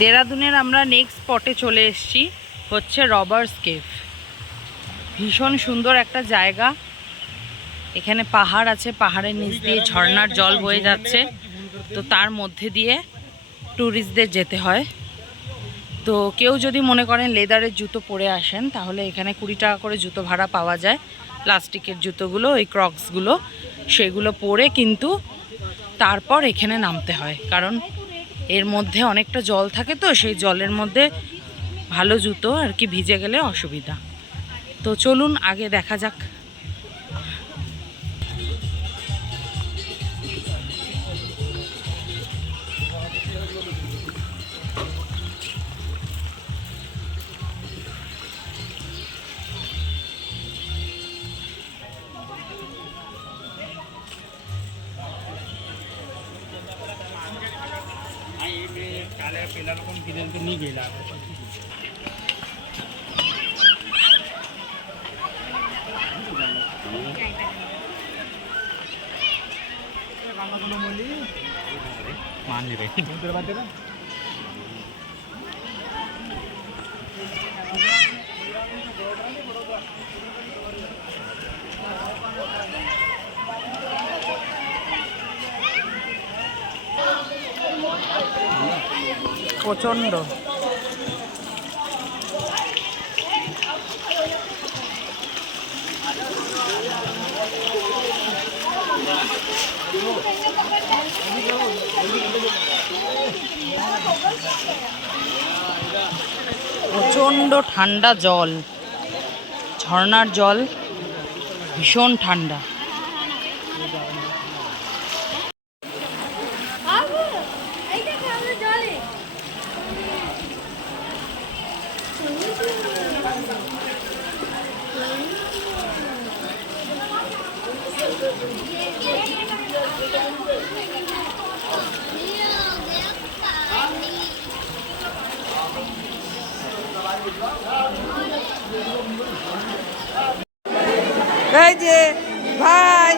দেরাদুনের আমরা নেক্সট স্পটে চলে এসেছি, হচ্ছে রবার্স কেভ। ভীষণ সুন্দর একটা জায়গা। এখানে পাহাড় আছে, পাহাড়ের নিচ দিয়ে ঝর্ণার জল বয়ে যাচ্ছে, তো তার মধ্যে দিয়ে ট্যুরিস্টদের যেতে হয়। তো কেউ যদি মনে করেন লেদারের জুতো পরে আসেন, তাহলে এখানে 20 টাকা করে জুতো ভাড়া পাওয়া যায়। প্লাস্টিকের জুতোগুলো, ওই ক্রক্সগুলো, সেগুলো পরে কিন্তু তারপর এখানে নামতে হয়, কারণ এর মধ্যে অনেকটা জল থাকে, তো সেই জলের মধ্যে ভালো জুতো আর কি ভিজে গেলে অসুবিধা। তো চলুন আগে দেখা যাক। প্রচণ্ড প্রচণ্ড ঠান্ডা জল, ঝর্ণার জল ভীষণ ঠান্ডা। এই যে ভাই,